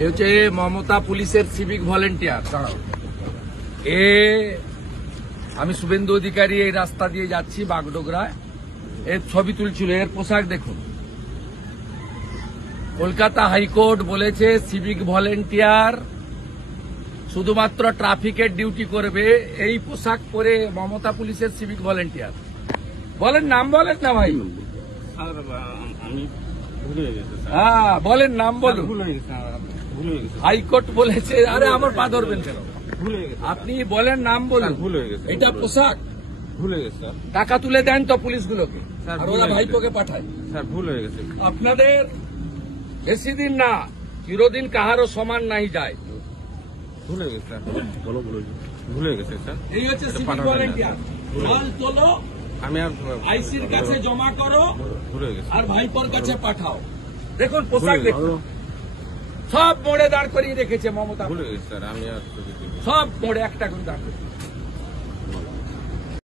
এ হচ্ছে মমতা পুলিশের civic volunteer. আমি শুভেন্দু অধিকারী এই রাস্তা দিয়ে যাচ্ছি বাগডোগরায়, এর ছবি তুলছিল। এর পোশাক দেখুন। কলকাতা হাইকোর্ট বলেছে সিভিক ভলেন্টিয়ার শুধুমাত্র ট্রাফিকের ডিউটি করবে। এই পোশাক পরে মমতা পুলিশের সিভিক ভলেন্টিয়ার। বলেন নাম, বলেন না ভাই। হ্যাঁ বলেন নাম বলুন। হাইকোর্ট বলেছে। আরে আমার পা ধরবেন কেন? আপনি বলেন নাম বলুন। এটা পোশাক ভুল হয়ে গেছে। টাকা তুলে দেন তো পুলিশগুলোকে, আর ওরা ভাইপোকে পাঠায়। স্যার ভুল হয়ে গেছে। আপনাদের বেশি দিন না, চিরদিন কাহারও সমান নাই যায়। ভুল হয়ে গেছে স্যার। ভুল হয়ে গেছে স্যার। এই হচ্ছে সিভিক ভলেন্টিয়ার। মাল তোলো, আমি আর আইসির কাছে জমা করো, ভুল হয়ে গেছে। আর ভাইপোর কাছে পাঠাও। দেখুন পোশাক দেখুন, সব মোড়ে দাঁড় করিয়ে রেখেছে মমতা। ভুল হয়ে গেছে স্যার। আমি আর সব মোড়ে একটা করে দাঁড় করিয়ে